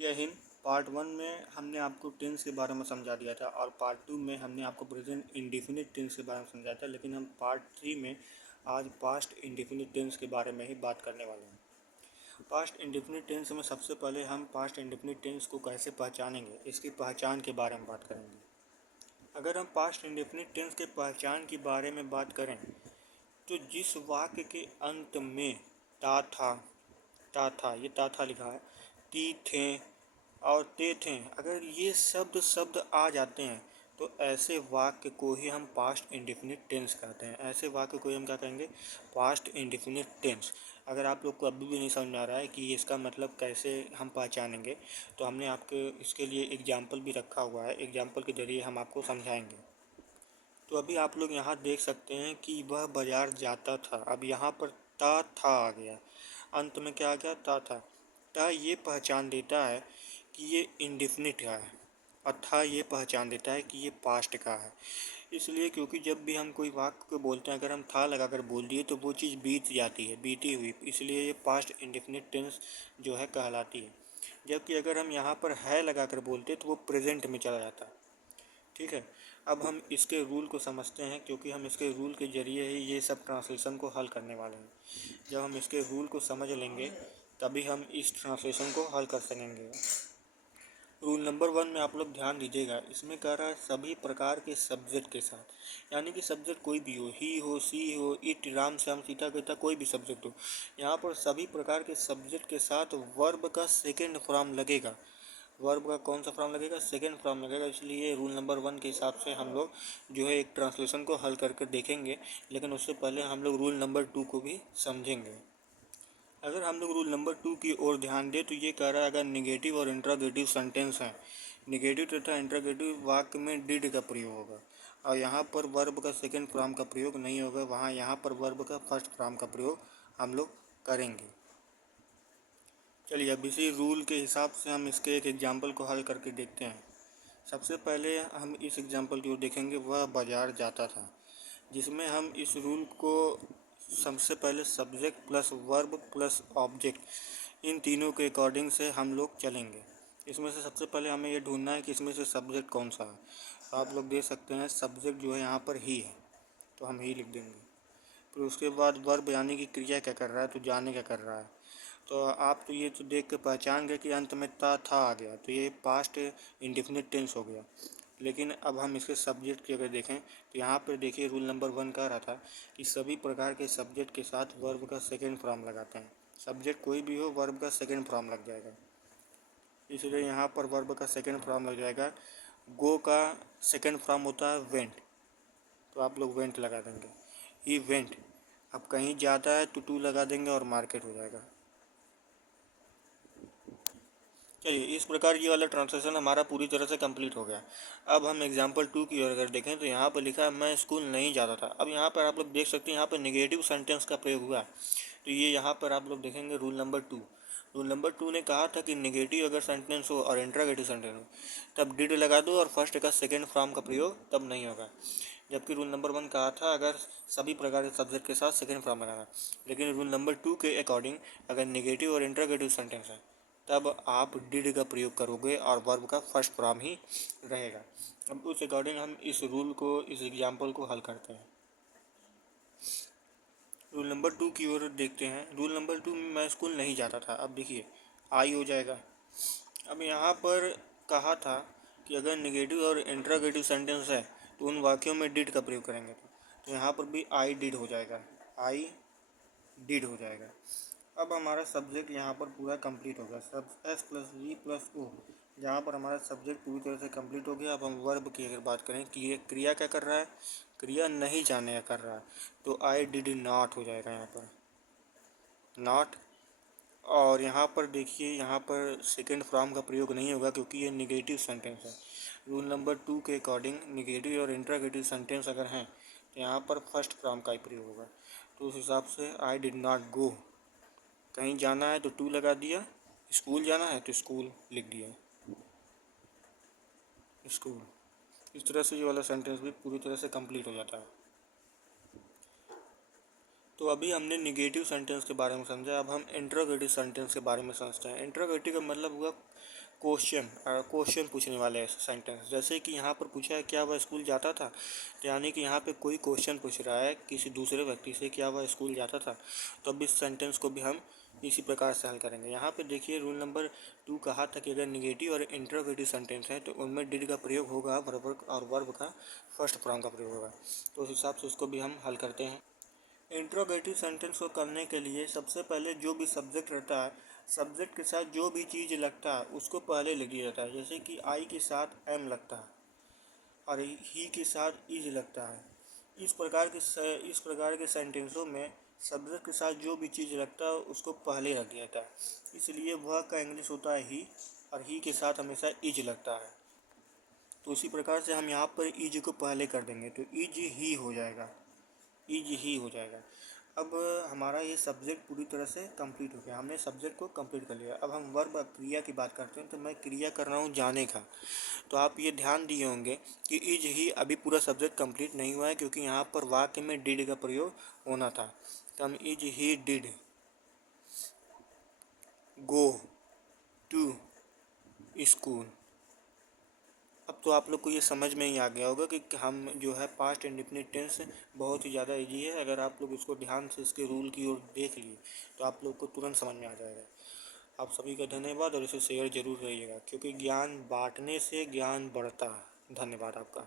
जय हिंद। पार्ट 1 में हमने आपको टेंस के बारे में समझा दिया था और पार्ट 2 में हमने आपको प्रेजेंट इंडेफिनिट टेंस के बारे में समझाया था, लेकिन हम पार्ट 3 में आज पास्ट इंडेफिनिट टेंस के बारे में ही बात करने वाले हैं। पास्ट इंडेफिनिट टेंस में सबसे पहले हम पास्ट इंडेफिनिट टेंस को कैसे पहचानेंगे, इसकी पहचान के बारे में बात करेंगे। अगर हम पास्ट इंडेफिनिट टेंस के पहचान के बारे में बात करें तो जिस वाक्य के अंत में ता था ये ता था लिखा है, ती थे और ते थे, अगर ये शब्द आ जाते हैं तो ऐसे वाक्य को ही हम पास्ट इंडेफिनिट टेंस कहते हैं। ऐसे वाक्य को ही हम क्या कहेंगे? Past indefinite tense. अगर आप लोग को अभी भी नहीं समझ में आ रहा है कि इसका मतलब कैसे हम पहचानेंगे, तो हमने आपके इसके लिए एग्जाम्पल भी रखा हुआ है। एग्जाम्पल के जरिए हम आपको समझाएंगे। तो अभी आप लोग यहाँ देख सकते हैं कि वह बाजार जाता था। अब यहाँ पर ता था आ गया, अंत में क्या आ गया? ता था। ता ये पहचान देता है कि ये इंडेफिनिट का है, अथा ये पहचान देता है कि ये पास्ट का है। इसलिए क्योंकि जब भी हम कोई वाक्य को बोलते हैं, अगर हम था लगाकर बोल दिए तो वो चीज़ बीत जाती है, बीती हुई, इसलिए ये पास्ट इंडेफिनिट टेंस जो है कहलाती है। जबकि अगर हम यहाँ पर है लगाकर बोलते तो वो प्रेजेंट में चला जाता है। ठीक है, अब हम इसके रूल को समझते हैं, क्योंकि हम इसके रूल के जरिए ही ये सब ट्रांसलेशन को हल करने वाले हैं। जब हम इसके रूल को समझ लेंगे तभी हम इस ट्रांसलेशन को हल कर सकेंगे। रूल नंबर 1 में आप लोग ध्यान दीजिएगा, इसमें कह रहा है सभी प्रकार के सब्जेक्ट के साथ, यानी कि सब्जेक्ट कोई भी हो, ही हो, सी हो, इट, राम, श्याम, सीता, गीता, कोई भी सब्जेक्ट हो। यहाँ पर सभी प्रकार के सब्जेक्ट के साथ वर्ब का सेकेंड फॉर्म लगेगा। वर्ब का कौन सा फॉर्म लगेगा? सेकेंड फॉर्म लगेगा। इसलिए रूल नंबर 1 के हिसाब से हम लोग जो है एक ट्रांसलेशन को हल करके देखेंगे, लेकिन उससे पहले हम लोग रूल नंबर 2 को भी समझेंगे। अगर हम लोग रूल नंबर 2 की ओर ध्यान दें तो ये कह रहा है अगर निगेटिव और इंट्रोगेटिव सेंटेंस हैं, निगेटिव तथा इंट्रोगेटिव वाक्य में डिड का प्रयोग होगा और यहाँ पर वर्ब का सेकेंड फॉर्म का प्रयोग नहीं होगा, वहाँ यहाँ पर वर्ब का फर्स्ट फॉर्म का प्रयोग हम लोग करेंगे। चलिए अब इसी रूल के हिसाब से हम इसके एक एग्जाम्पल को हल करके देखते हैं। सबसे पहले हम इस एग्जाम्पल की ओर देखेंगे, वह बाजार जाता था, जिसमें हम इस रूल को सबसे पहले subject plus verb plus object in तीनों के अकॉर्डिंग से हम लोग चलेंगे। इसमें से सबसे पहले हमें ये ढूंढना है कि इसमें से सब्जेक्ट कौन सा है। तो आप लोग देख सकते हैं सब्जेक्ट जो है यहाँ पर ही है, तो हम ही लिख देंगे। फिर उसके बाद वर्ब यानी कि क्रिया क्या कर रहा है, तो जाने क्या कर रहा है। तो आप तो ये तो देख के पहचान गए कि अंत में ता था आ गया, तो ये पास्ट इंडेफिनिट टेंस हो गया। लेकिन अब हम इसके सब्जेक्ट की अगर देखें तो यहाँ पर देखिए रूल नंबर 1 कह रहा था कि सभी प्रकार के सब्जेक्ट के साथ वर्ब का सेकेंड फॉर्म लगाते हैं। सब्जेक्ट कोई भी हो, वर्ब का सेकेंड फॉर्म लग जाएगा, इसलिए यहाँ पर वर्ब का सेकेंड फॉर्म लग जाएगा। गो का सेकेंड फॉर्म होता है वेंट, तो आप लोग वेंट लगा देंगे। ही वेंट, अब कहीं जाता है तो टू लगा देंगे और मार्केट हो जाएगा। चलिए इस प्रकार ये वाला ट्रांसलेशन हमारा पूरी तरह से कंप्लीट हो गया। अब हम एग्जांपल 2 की ओर अगर देखें तो यहाँ पर लिखा है मैं स्कूल नहीं जाता था। अब यहाँ पर आप लोग देख सकते हैं यहाँ पर नेगेटिव सेंटेंस का प्रयोग हुआ है, तो ये यहाँ पर आप लोग देखेंगे रूल नंबर 2। रूल नंबर 2 ने कहा था कि नेगेटिव अगर सेंटेंस हो और इंट्रोगेटिव सेंटेंस हो तब डिड लगा दो और फर्स्ट का सेकेंड फॉर्म का प्रयोग तब नहीं होगा। जबकि रूल नंबर 1 कहा था अगर सभी प्रकार के सब्जेक्ट के साथ सेकेंड फॉर्म लगाना। लेकिन रूल नंबर 2 के अकॉर्डिंग अगर नेगेटिव और इंट्रोगेटिव सेंटेंस है तब आप डिड का प्रयोग करोगे और वर्ब का फर्स्ट फॉर्म ही रहेगा। अब उस अकॉर्डिंग हम इस रूल को, इस एग्जाम्पल को हल करते हैं। रूल नंबर 2 की ओर देखते हैं। रूल नंबर 2 में मैं स्कूल नहीं जाता था, अब देखिए आई हो जाएगा। अब यहाँ पर कहा था कि अगर नेगेटिव और इंट्रोगेटिव सेंटेंस है तो उन वाक्यों में डिड का प्रयोग करेंगे, तो यहाँ पर भी आई डिड हो जाएगा, आई डिड हो जाएगा। अब हमारा सब्जेक्ट यहाँ पर पूरा कंप्लीट हो गया, सब S plus V plus O, जहाँ पर हमारा सब्जेक्ट पूरी तरह से कंप्लीट हो गया। अब हम वर्ब की अगर बात करें कि ये क्रिया क्या कर रहा है, क्रिया नहीं जाने का कर रहा है, तो आई डिड नॉट हो जाएगा यहाँ पर, नॉट। और यहाँ पर देखिए यहाँ पर सेकेंड फॉर्म का प्रयोग नहीं होगा क्योंकि ये निगेटिव सेंटेंस है। रूल नंबर 2 के अकॉर्डिंग निगेटिव और इंट्रोगेटिव सेंटेंस अगर हैं तो यहाँ पर फर्स्ट फॉर्म का ही प्रयोग होगा। तो उस हिसाब से आई डिड नॉट गो, कहीं जाना है तो टू लगा दिया, स्कूल जाना है तो स्कूल लिख दिया, स्कूल। इस तरह से ये वाला सेंटेंस भी पूरी तरह से कंप्लीट हो जाता है। तो अभी हमने निगेटिव सेंटेंस के बारे में समझा, अब हम इंट्रोगेटिव सेंटेंस के बारे में समझते हैं। इंट्रोगेटिव का मतलब हुआ क्वेश्चन पूछने वाले सेंटेंस। जैसे कि यहाँ पर पूछा है क्या वह स्कूल जाता था, तो यानी कि यहाँ पे कोई क्वेश्चन पूछ रहा है किसी दूसरे व्यक्ति से, क्या वह स्कूल जाता था। तो अब इस सेंटेंस को भी हम इसी प्रकार से हल करेंगे। यहाँ पे देखिए रूल नंबर 2 कहा था कि अगर निगेटिव और इंटरोगेटिव सेंटेंस है तो उनमें डिड का प्रयोग होगा और वर्ब का फर्स्ट फॉर्म का प्रयोग होगा। तो उस हिसाब से उसको भी हम हल करते हैं। इंट्रोगेटिव सेंटेंस को करने के लिए सबसे पहले जो भी सब्जेक्ट रहता है, सब्जेक्ट के साथ जो भी चीज़ लगता है उसको पहले लिख दिया जाता है। जैसे कि आई के साथ एम लगता है और ही के साथ इज लगता है। इस प्रकार के सेंटेंसों में सब्जेक्ट के साथ जो भी चीज़ लगता है उसको पहले रख दिया जाता है। इसलिए वह का इंग्लिश होता है ही, और ही के साथ हमेशा इज लगता है। तो उसी प्रकार से हम यहाँ पर इज को पहले कर देंगे तो इज ही हो जाएगा, इज ही हो जाएगा। अब हमारा ये सब्जेक्ट पूरी तरह से कंप्लीट हो गया, हमने सब्जेक्ट को कंप्लीट कर लिया। अब हम वर्ब क्रिया की बात करते हैं। तो मैं क्रिया कर रहा हूँ जाने का। तो आप ये ध्यान दिए होंगे कि इज ही अभी पूरा सब्जेक्ट कंप्लीट नहीं हुआ है, क्योंकि यहाँ पर वाक्य में डिड का प्रयोग होना था। तो हम is he did go to school. अब तो आप लोग को ये समझ में ही आ गया होगा कि हम जो है पास्ट इंडेफिनिट टेंस बहुत ही ज़्यादा इजी है। अगर आप लोग इसको ध्यान से इसके रूल की ओर देख लिए तो आप लोग को तुरंत समझ में आ जाएगा। आप सभी का धन्यवाद और इसे शेयर जरूर करिएगा, क्योंकि ज्ञान बांटने से ज्ञान बढ़ता है। धन्यवाद आपका।